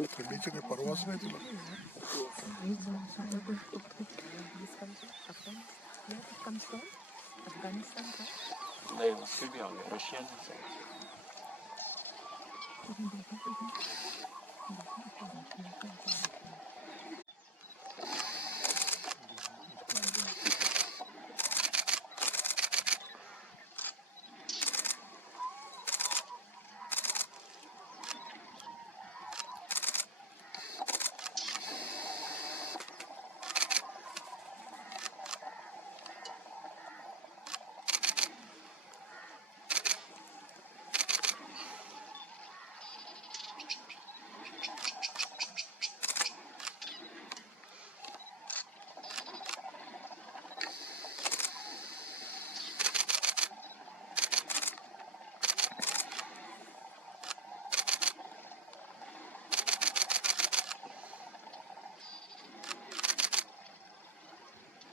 इकडे थंडीचे काही परवाच नाही तुला. नहीं उससे भी आ गया रशियन से.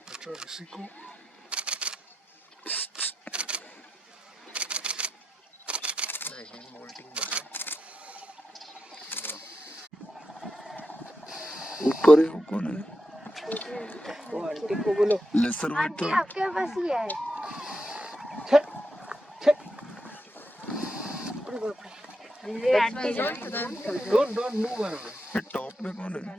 अच्छा इसी को ऊपर है वो कौन है? वो आंटी को बोलो. लेसर वेट तो आपके पास ही है. Don't move around. टॉप में कौन है?